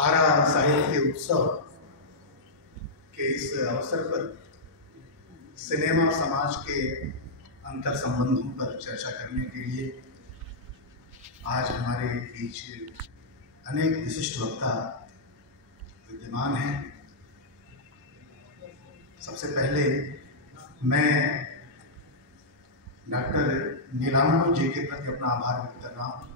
आरा साहित्य उत्सव के इस अवसर पर सिनेमा समाज के अंतर संबंधों पर चर्चा करने के लिए आज हमारे बीच अनेक विशिष्ट वक्ता विद्यमान हैं। सबसे पहले मैं डॉक्टर नीलांबर जी के प्रति अपना आभार व्यक्त कर रहा हूँ,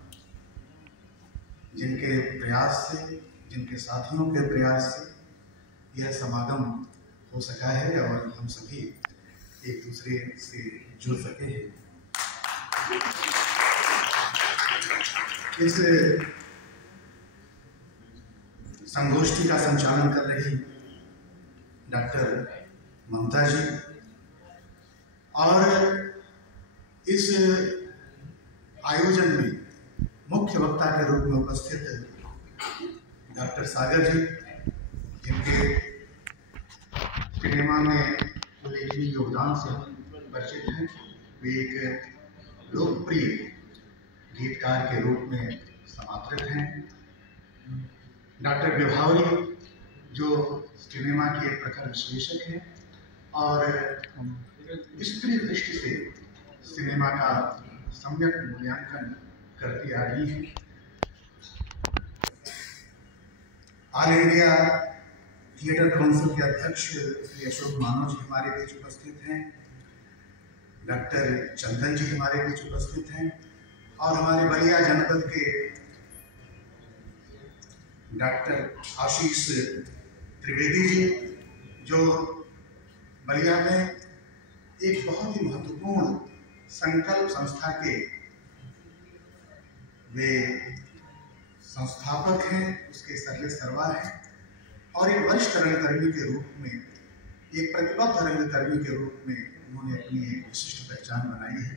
जिनके प्रयास से, जिनके साथियों के प्रयास से यह समागम हो सका है और हम सभी एक दूसरे से जुड़ सके हैं। इस संगोष्ठी का संचालन कर रही डॉक्टर ममता जी और इस आयोजन में मुख्य वक्ता के रूप में उपस्थित डॉक्टर सागर जी, जिनके सिनेमा में उल्लेखनीय योगदान से परिचित हैं। वे एक लोकप्रिय गीतकार के रूप में समादृत हैं। डॉक्टर विभावरी, जो सिनेमा के एक प्रखर विश्लेषक हैं और स्त्री दृष्टि से सिनेमा का सम्यक मूल्यांकन करती आ रही है। ऑल इंडिया थिएटर काउंसिल के अध्यक्ष श्री अशोक मानव जी हमारे बीच उपस्थित हैं। डॉक्टर चंदन जी हमारे बीच उपस्थित हैं और हमारे बलिया जनपद के डॉक्टर आशीष त्रिवेदी जी, जो बलिया में एक बहुत ही महत्वपूर्ण संकल्प संस्था के वे संस्थापक हैं, उसके सर्वे सर्वा हैं और एक वरिष्ठ रंगकर्मी के रूप में, एक प्रतिबद्ध रंगकर्मी के रूप में उन्होंने अपनी एक विशिष्ट पहचान बनाई है।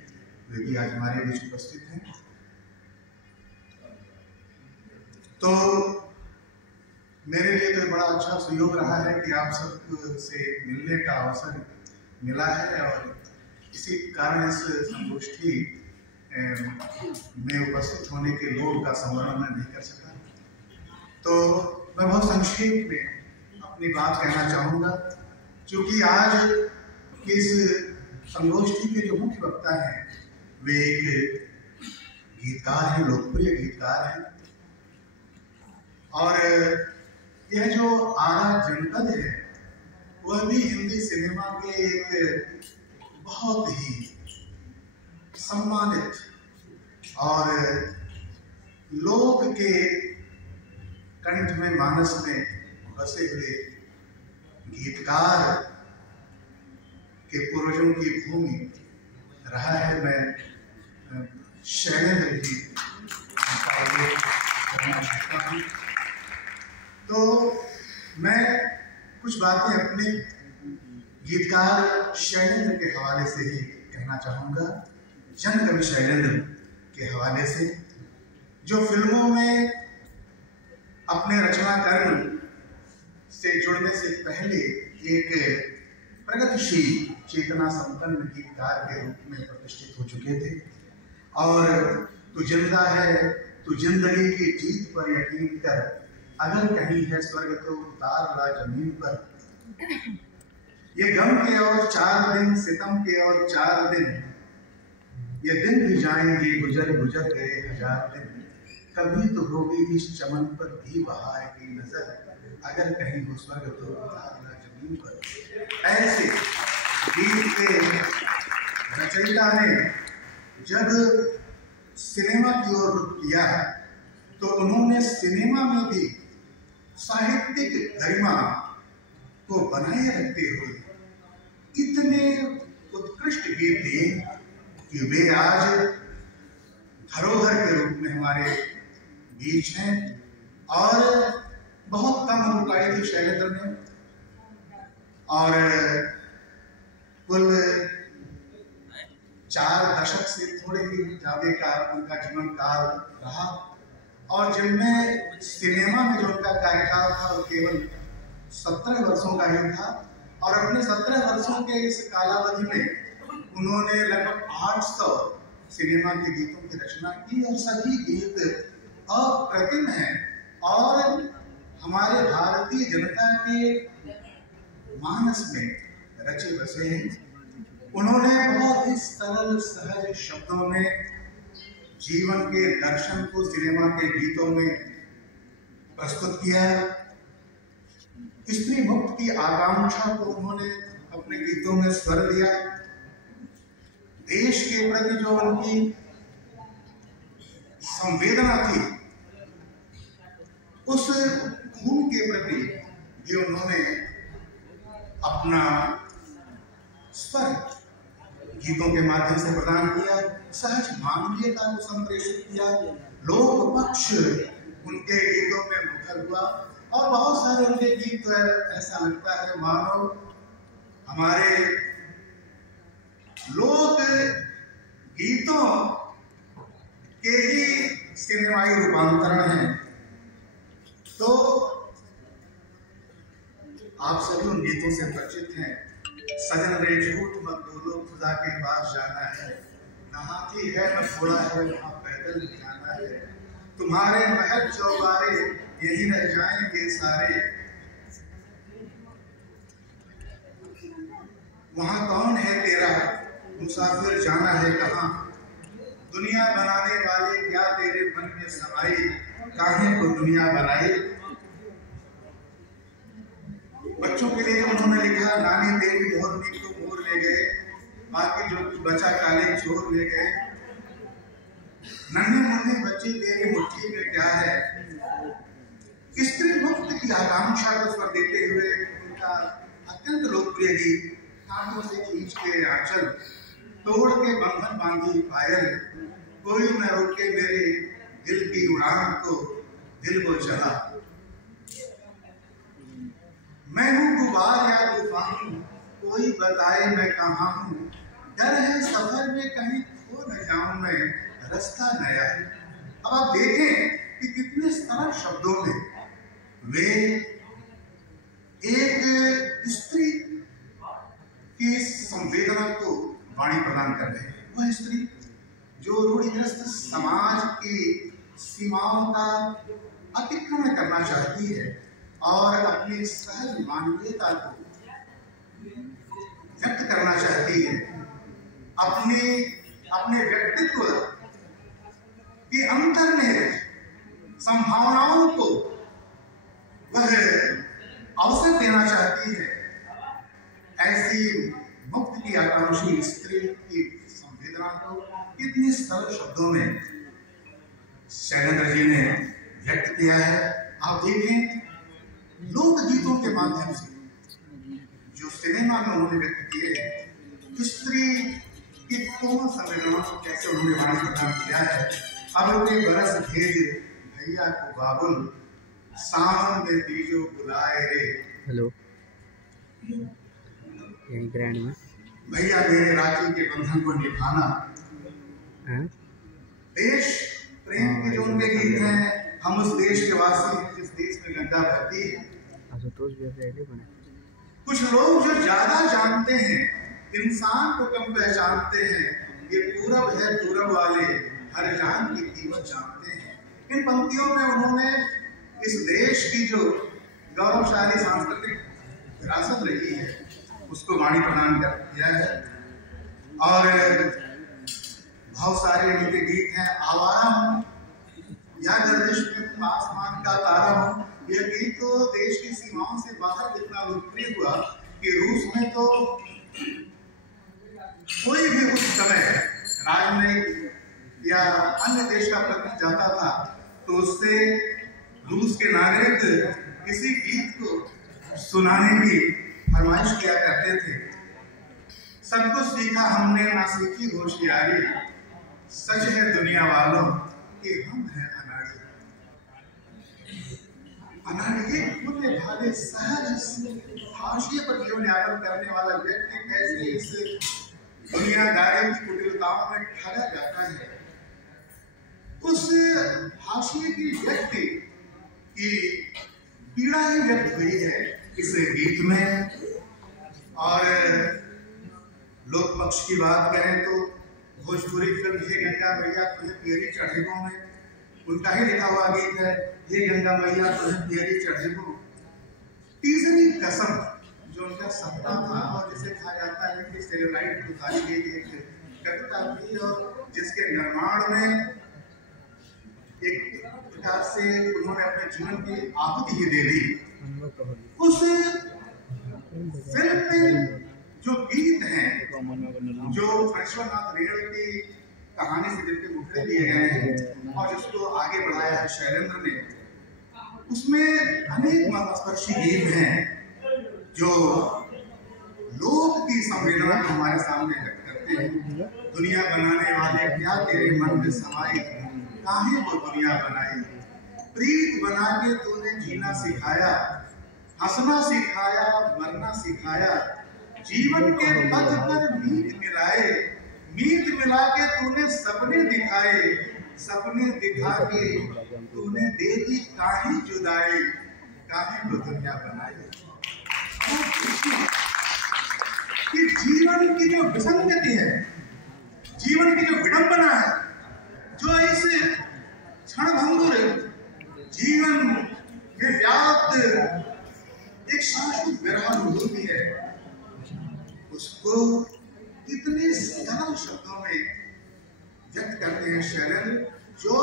वे भी आज हमारे बीच उपस्थित हैं। तो मेरे लिए तो बड़ा अच्छा सहयोग रहा है कि आप सब से मिलने का अवसर मिला है और इसी कारण इस संगोष्ठी में उपस्थित होने के लोग का संवर्णन मैं नहीं कर सका। तो मैं बहुत संक्षेप में अपनी बात कहना चाहूँगा, क्योंकि आज इस संगोष्ठी के जो मुख्य वक्ता हैं वे एक गीतकार हैं, लोकप्रिय गीतकार हैं और यह जो आरा जनपद है वह भी हिंदी सिनेमा के एक बहुत ही सम्मानित और लोक के कंठ में, मानस में बसे हुए गीतकार के पूर्वजों की भूमि रहा है। मैं शैलेंद्र जी का उल्लेख करना चाहता हूँ। तो मैं कुछ बातें अपने गीतकार शैलेंद्र के हवाले से ही कहना चाहूँगा, जन कवि शैलेंद्र के हवाले से, जो फिल्मों में अपने रचना कर्म से जुड़ने से पहले एक प्रगतिशील चेतना संपन्न गीतकार के रूप में प्रतिष्ठित हो चुके थे। और तू जिंदा है, तू जिंदगी की जीत पर यकीन कर, अगर कहीं है स्वर्ग तो उतार ला जमीन पर। ये गम के और 4 दिन, सितम के और 4 दिन, ये दिन भी जाएंगे गुजर गुजर गए 1000 दिन। कभी तो होगी इस चमन पर भी बहार की नजर, अगर कहीं हो स्वर्ग तो उतार ला जमीन पर। ऐसे गीत के रचयिता ने जब सिनेमा की ओर रुख किया तो उन्होंने सिनेमा में भी साहित्यिक गरिमा को बनाए रखते हुए इतने उत्कृष्ट गीत दिए कि वे आज धरोहर के रूप में हमारे बीच हैं। और बहुत कम उम्र उठाई थी शैलेंद्र ने और कुल 4 दशक से थोड़े ही ज्यादा का उनका जीवन काल रहा और जिनमें सिनेमा में जो उनका कार्यकाल था वो केवल 17 वर्षों का ही था। और अपने 17 वर्षों के इस कालावधि में उन्होंने लगभग 800 सिनेमा के गीतों की रचना की और सभी गीत अप्रतिम हैं और हमारे भारतीय जनता के मानस में रचे बसे हैं। उन्होंने बहुत ही सरल सहज शब्दों में जीवन के दर्शन को सिनेमा के गीतों में प्रस्तुत किया। स्त्री मुक्त की आकांक्षा को उन्होंने अपने गीतों में स्वर दिया। देश के प्रति जो उनकी संवेदना थी, उस खून के प्रति भी उन्होंने अपना स्वर गीतों के माध्यम से प्रदान किया। सहज मानवीयता को संप्रेषित किया। लोक पक्ष उनके गीतों में मुखर हुआ और बहुत सारे उनके गीत तो ऐसा लगता है मानो हमारे लोक गीतों के ही सिनेमाई रूपांतरण हैं। तो आप सभी उन गीतों से परिचित हैं। सजन रे झूठ मत बोलो, खुदा के पास जाना है, न हाथी है न घोड़ा है, वहां पैदल जाना है, तुम्हारे महल चौबारे यही रह जाएंगे सारे, वहां कौन है तेरा मुसाफिर जाना है कहाँ, दुनिया बनाने वाले क्या तेरे मन में समाई, काहे को दुनिया बनाई। बच्चों के लिए उन्होंने लिखा, नानी तेरी मोरनी को मोर ले गए, बाकी जो बचा काले चोर ले गए, नन्हे मुन्ने बच्चे तेरी मुट्ठी में क्या है। स्त्री मुक्त की आकांक्षा को स्वर देते हुए उनका अत्यंत लोकप्रिय गीत, हाथों से खींच के आंचल, तोड़ के बंधन बांधी पायल, कोई न रोके मेरे दिल की उड़ान को, दिल को चला। मैं हूँ गुबार या तूफान, कोई बताए मैं कहाँ हूँ, डर है सफर में कहीं खो न जाऊं मैं, रास्ता नया। अब आप देखें कि कितने सरल शब्दों में वे एक स्त्री की संवेदना को वाणी प्रदान कर रहे हैं। वह स्त्री जो रूढ़िग्रस्त समाज की सीमाओं का अतिक्रमण करना चाहती है और अपनी सहज मानवीयता को व्यक्त करना चाहती है, अपने व्यक्तित्व की अंतर्निहित संभावनाओं को वह अवसर देना चाहती है। ऐसी मुक्त की आकांक्षी स्त्री की संवेदना को कितने सरल शब्दों में शैलेंद्र जी ने व्यक्त किया है। आप देखें लोकगीतों के माध्यम से जो सिनेमा में उन्होंने व्यक्त किए हैं, स्त्री की पूर्ण संवेदनाओं को कैसे उन्होंने वाणी प्रदान किया है। अब के बरस भेज भैया को बाबुल, सावन में बीजो बुलाए रे। हेलो ग्रैंड में भैया मेरे राखी के बंधन को निभाना। देश प्रेम के जो उनके गीत हैं, हम उस देश के वासी हैं जिस देश में गंगा बहती है। कुछ लोग जो ज्यादा जानते हैं, इंसान को कम पहचानते हैं, ये पूरब है पूरब वाले हर जान की कीमत जानते हैं। इन पंक्तियों में उन्होंने इस देश की जो गौरवशाली सांस्कृतिक विरासत रही है उसको वाणी प्रदान कर दिया है। और बहुत सारे उनके गीत हैं, आवारा हूँ या गर्दिश में तुम आसमान का तारा हूँ। यह गीत तो देश की सीमाओं से बाहर इतना लोकप्रिय हुआ कि रूस में तो कोई भी उस समय राजनयिक या अन्य देश का प्रतिनिधि जाता था तो उससे रूस के नागरिक किसी गीत को सुनाने की फरमाइश किया करते थे। सब कुछ सीखा हमने ना सीखी होशियारी, सच है दुनिया वालों कि हम हैं अनाड़ी। अनाड़ी खुले भाले सहज हाशिए पर जीवन यापन करने वाला व्यक्ति कैसे इस दुनियादारी की कुटिलताओं में ठगा जाता है। उस हाशिए की व्यक्ति की पीड़ा ही व्यक्त हुई है इस गीत में। और लोक पक्ष की बात करें तो भोजपुरी फिल्म है गंगा मैया तुम्हें पेरी चढ़ेगों में उनका ही लिखा हुआ गीत है, हे गंगा मैया तुझे तेरी चढ़े को। तीसरी कसम जो उनका सपना था और जिसे कहा जाता है कि सेलुलाइट उतारी गई एक कविता थी और जिसके निर्माण में एक प्रकार से उन्होंने अपने जीवन की आहुति ही दे दी। उस फिल्म में जो गीत हैं, जो फणीश्वरनाथ रेणु की कहानी से जिनके मुद्दे लिए गए हैं और जिसको आगे बढ़ाया है शैलेंद्र ने, उसमें अनेक मर्मस्पर्शी गीत हैं जो लोक की संवेदना हमारे सामने व्यक्त करते हैं। दुनिया बनाने वाले क्या तेरे मन में समाई, काहे वो दुनिया बनाई, प्रीत बना के तूने जीना सिखाया, हंसना सिखाया, मरना सिखाया, जीवन के पथ पर मीत मिलाए, मीत मिला के तूने सपने दिखाए, सपने दिखा के तूने दे दी काहे जुदाई, काहे वो दुनिया बनाई। कि जीवन की जो विसंगति है, जीवन की जो विडंबना है, जो इस क्षणभंगुर जीवन में व्याप्त एक शाश्वत विरह अनुभूति है, उसको कितने सरल शब्दों में व्यक्त करते हैं शैलेंद्र, जो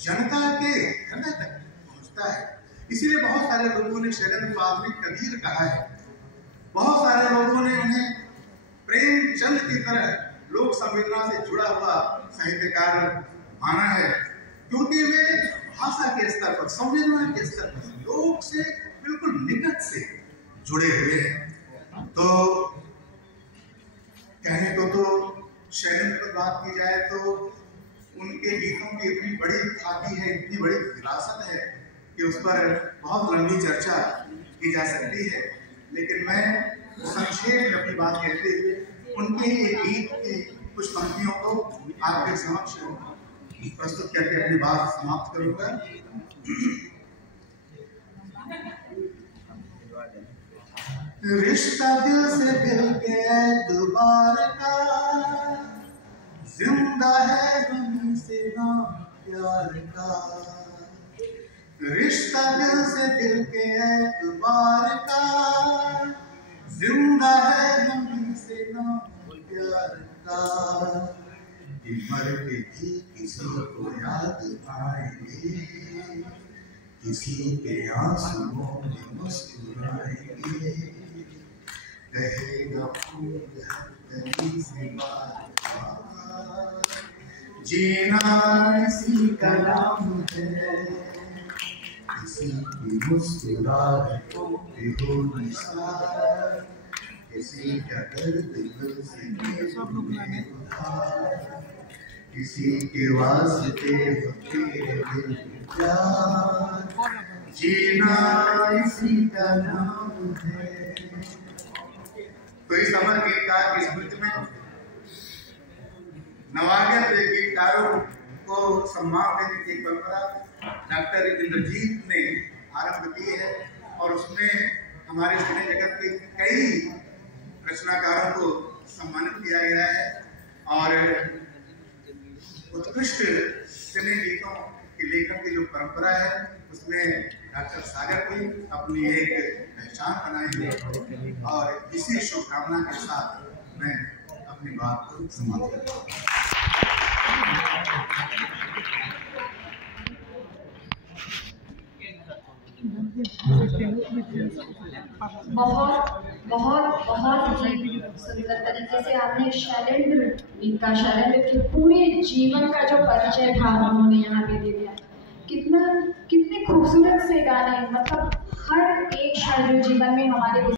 जनता के हृदय तक पहुंचता है। इसीलिए बहुत सारे लोगों ने शैलेंद्र को आधुनिक कबीर कहा है, बहुत सारे लोगों ने उन्हें प्रेमचंद की तरह लोक संवेदना से जुड़ा हुआ साहित्यकार माना है, क्योंकि वे भाषा के स्तर पर, संवेदना के स्तर पर लोक से बिल्कुल निकट से जुड़े हुए हैं। तो कहने को तो शैलेंद्र पर बात की जाए तो उनके गीतों की इतनी बड़ी खाती है, इतनी बड़ी विरासत है कि उस पर बहुत लंबी चर्चा की जा सकती है, लेकिन मैं संक्षेप में अपनी बात कहते हुए उनके ही एक गीत की कुछ पंक्तियों को आपके समक्ष प्रस्तुत करके अपनी बात समाप्त करूंगा। रिश्ता दिल से दिल के एतबार का, जिंदा है हमी से ना प्यार का, रिश्ता दिल से दिल के एतबार का, जिंदा है हमी से ना प्यार का, मर के भी किसी को याद आएगी, किसी के आंसुओं में मुस्कुराएंगे, कहेगा फूल गली से बात, जीना इसी का नाम है, किसी की मुस्कुराहटों पे हो निशान, किसी का दर्द दिल से उधार, किसी के वास्ते होते दिल प्यार, जीना इसी का नाम है। तो इस अमर गीतकार की स्मृति में नवागत गीतकारों को सम्मान देने की परंपरा डॉक्टर इंद्रजीत ने आरंभ की है और उसमें हमारे सिने जगत के कई रचनाकारों को सम्मानित किया गया है और उत्कृष्ट सिने गीतों के लेखन की जो परंपरा है उसमें डॉक्टर सागर की अपनी एक पहचान बनाई है और इसी शुभकामना के साथ मैं अपनी बात को समाप्त करता हूँ। बहुत बहुत बहुत ही सुंदर तरीके से आपने शैलेंद्र के पूरे जीवन का जो परिचय था उन्होंने यहाँ पे दे दिया। कितने खूबसूरत से गाने, मतलब हर एक क्षण जो जीवन में हमारे